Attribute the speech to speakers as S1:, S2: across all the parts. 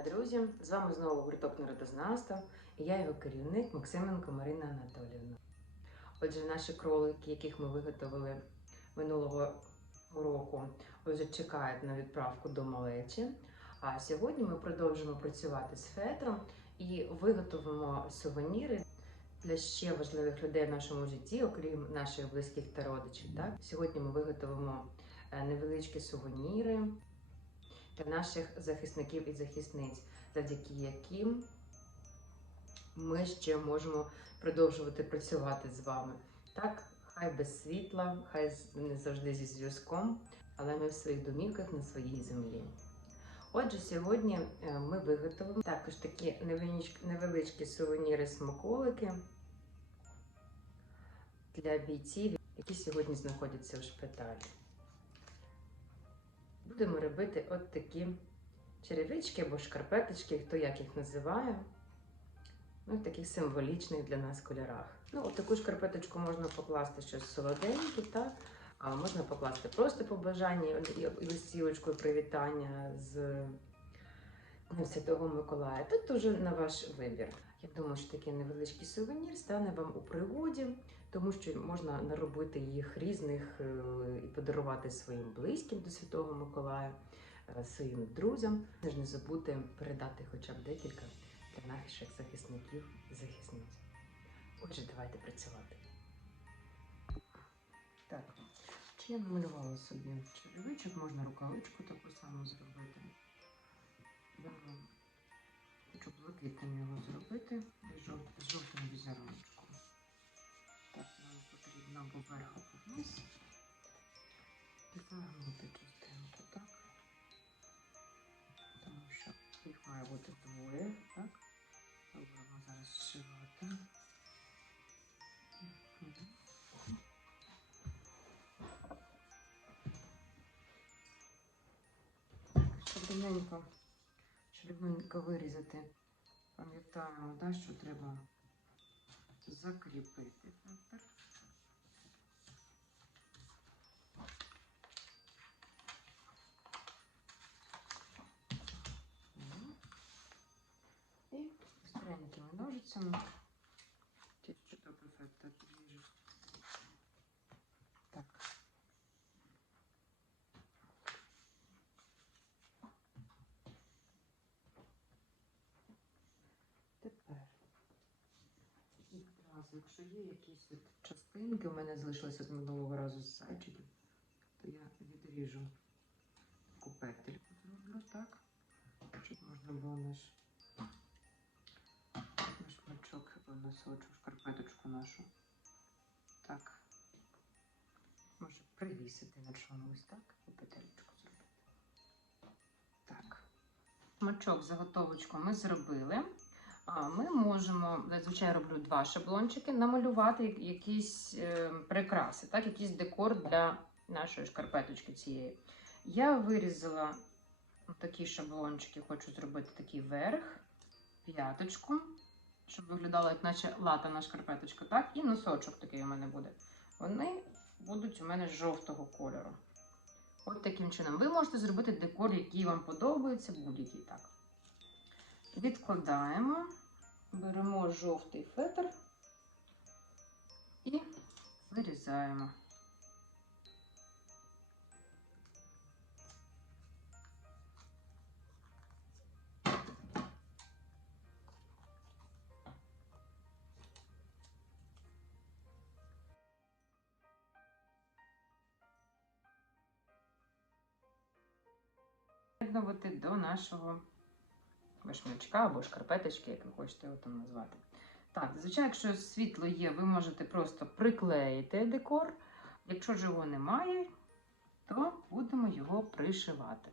S1: Вітаю, друзі! З вами знову гурток народознавства і я його керівник Максименко Марина Анатоліївна. Отже, наші кролики, яких ми виготовили минулого року, вже чекають на відправку до малечі. А сьогодні ми продовжимо працювати з фетром і виготовимо сувеніри для ще важливих людей в нашому житті, окрім наших близьких та родичів. Так? Сьогодні ми виготовимо е, невеличкі сувеніри наших захисників і захисниць, завдяки яким ми ще можемо продовжувати працювати з вами. Так, хай без світла, хай не завжди зі зв'язком, але ми в своїх домівках на своїй землі. Отже, сьогодні е, ми виготовимо також такі невеличкі, невеличкі сувеніри смаколики для бійців, які сьогодні знаходяться в шпиталі. Будемо робити от такі черевички або шкарпеточки, хто як їх називає. Ну, в таких символічних для нас кольорах. Ну, от таку шкарпеточку можна покласти щось солоденьке, так? А можна покласти просто по бажанні і листівочкою привітання з Днем Святого Миколая. Тут уже на ваш вибір. Я думаю, що такий невеличкий сувенір стане вам у пригоді, тому що можна наробити їх різних е, і подарувати своїм близьким до Святого Миколая, е, своїм друзям. Не ж не забути передати хоча б декілька для наших захисників і захисниць. Отже, давайте працювати. Так, чи я намалювала собі черевичок, можна рукавичку таку саму зробити. Хочу блакитним його зробити поверху вниз і загнути частинку, так? Тому що їх має бути двоє, так? Пробуємо зараз зшивати. Швиденько, швиденько вирізати. Пам'ятаємо, що треба закріпити до. Так. Тепер. Відразу, якщо є якісь от частинки, у мене залишилися з минулого разу з зайчиків, то я відріжу таку петельку зроблю, так? Щоб можна було наш мачок, носочок, шкарпеточку нашу. Так. Може привісити на чомусь, так? І петельку зробити. Так. Мачок, заготовочку ми зробили. Ми можемо, зазвичай роблю два шаблончики, намалювати якісь е, прикраси, так, якийсь декор для нашої шкарпеточки цієї. Я вирізала такі шаблончики, хочу зробити такий верх, п'яточку, щоб виглядало, як наче латана шкарпеточка, так, і носочок такий у мене буде. Вони будуть у мене жовтого кольору. От таким чином. Ви можете зробити декор, який вам подобається, будь-який так. Відкладаємо, беремо жовтий фетр і вирізаємо. Приєднувати до нашого вишмячка або шкарпеточки, як ви хочете його там назвати. Так, звичайно, якщо світло є, ви можете просто приклеїти декор. Якщо ж його немає, то будемо його пришивати.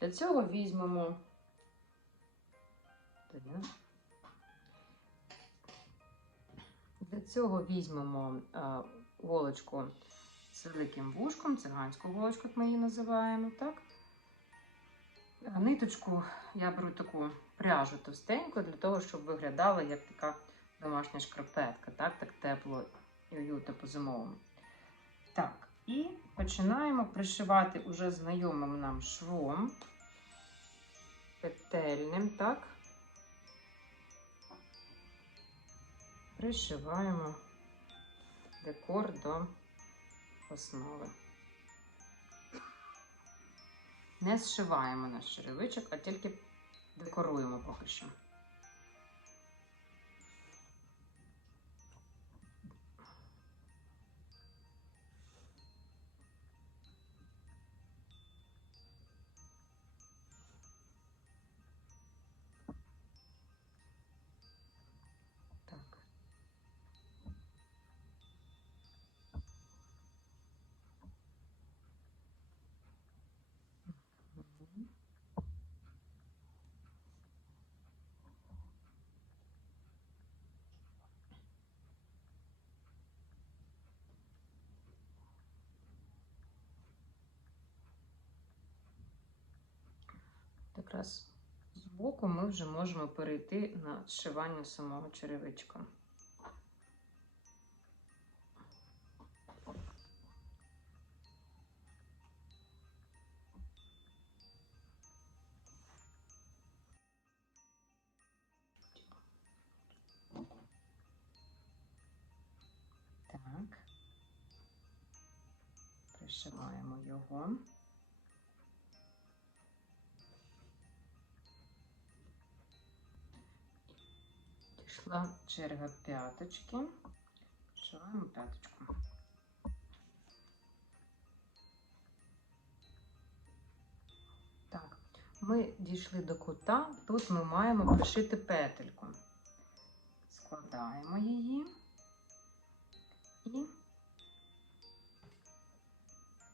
S1: Для цього візьмемо. Для цього візьмемо е, голочку з великим вушком, циганську голочку, як ми її називаємо, так? Ниточку я беру таку пряжу товстеньку для того, щоб виглядала як така домашня шкарпетка, так, так тепло і уютно по-зимовому. Так, і починаємо пришивати уже знайомим нам швом петельним, так? Пришиваємо декор до основи. Не зшиваємо наш черевичок, а тільки декоруємо поки що. Якраз збоку ми вже можемо перейти на зшивання самого черевичка. Так. Пришиваємо його. Пішла черга п'яточки. Пришиваємо п'яточку. Так, ми дійшли до кута. Тут ми маємо пришити петельку. Складаємо її і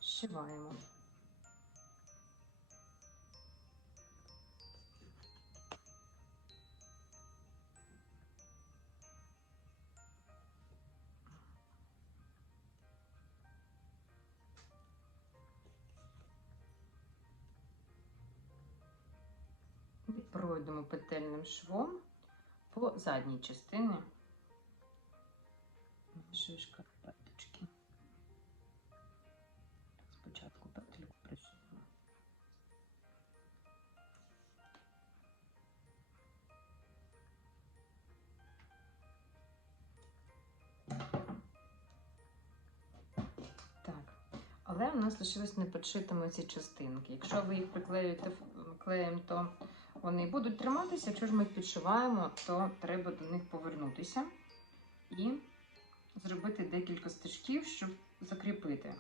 S1: зшиваємо. Пройдемо петельним швом по задній частині нашої шкарпеточки. Спочатку петельку пришиваємо. Так, але у нас лишились неподшитими ці частинки. Якщо ви їх приклеюєте клеєм, то вони будуть триматися. Якщо ж ми їх підшиваємо, то треба до них повернутися і зробити декілька стежків, щоб закріпити.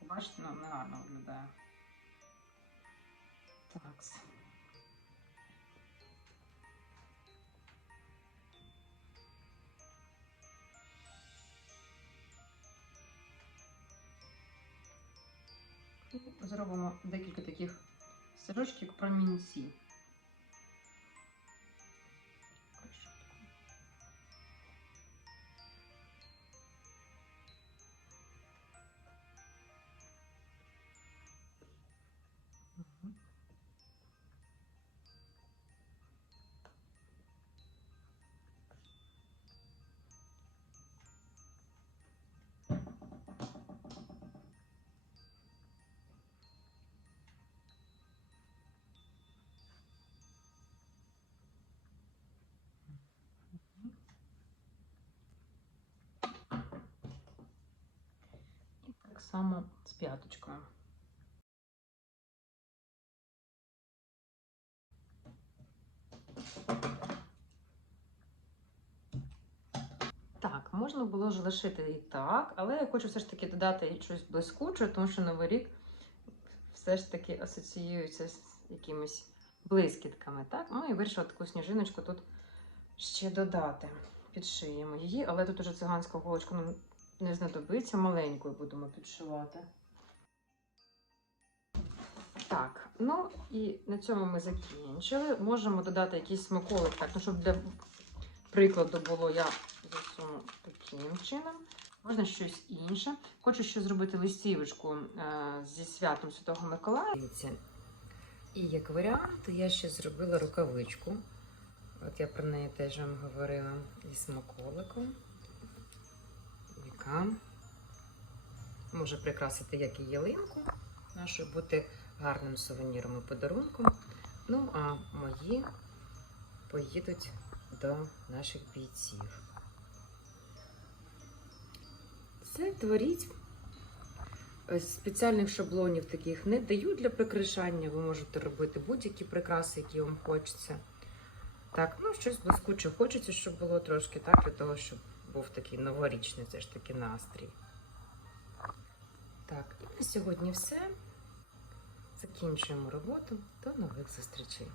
S1: Бачите, ну, негарно виглядає. Так. Зробимо декілька таких стежочків промінці. Само з п'яточкою. Так, можна було ж лишити і так, але я хочу все ж таки додати щось блискуче, тому що Новий рік все ж таки асоціюється з якимись блискітками. Так? Ну і вирішила таку сніжиночку тут ще додати. Підшиємо її, але тут уже циганська голочка нам не знадобиться, маленькою будемо підшивати. Так, ну і на цьому ми закінчили. Можемо додати якийсь смаколик, так, ну щоб для прикладу було, я засуну таким чином. Можна щось інше. Хочу ще зробити листівочку е, зі святом Святого Миколая. І як варіант, я ще зробила рукавичку. От я про неї теж вам говорила зі смаколиком, може прикрасити як і ялинку, нашу бути гарним сувеніром і подарунком. Ну, а мої поїдуть до наших бійців. Це творіть. Спеціальних шаблонів таких не даю для прикрашання. Ви можете робити будь-які прикраси, які вам хочеться. Так, ну щось блискуче хочеться, щоб було трошки, так, для того, щоб був такий новорічний все ж таки настрій. Так, і на сьогодні все. Закінчуємо роботу. До нових зустрічей.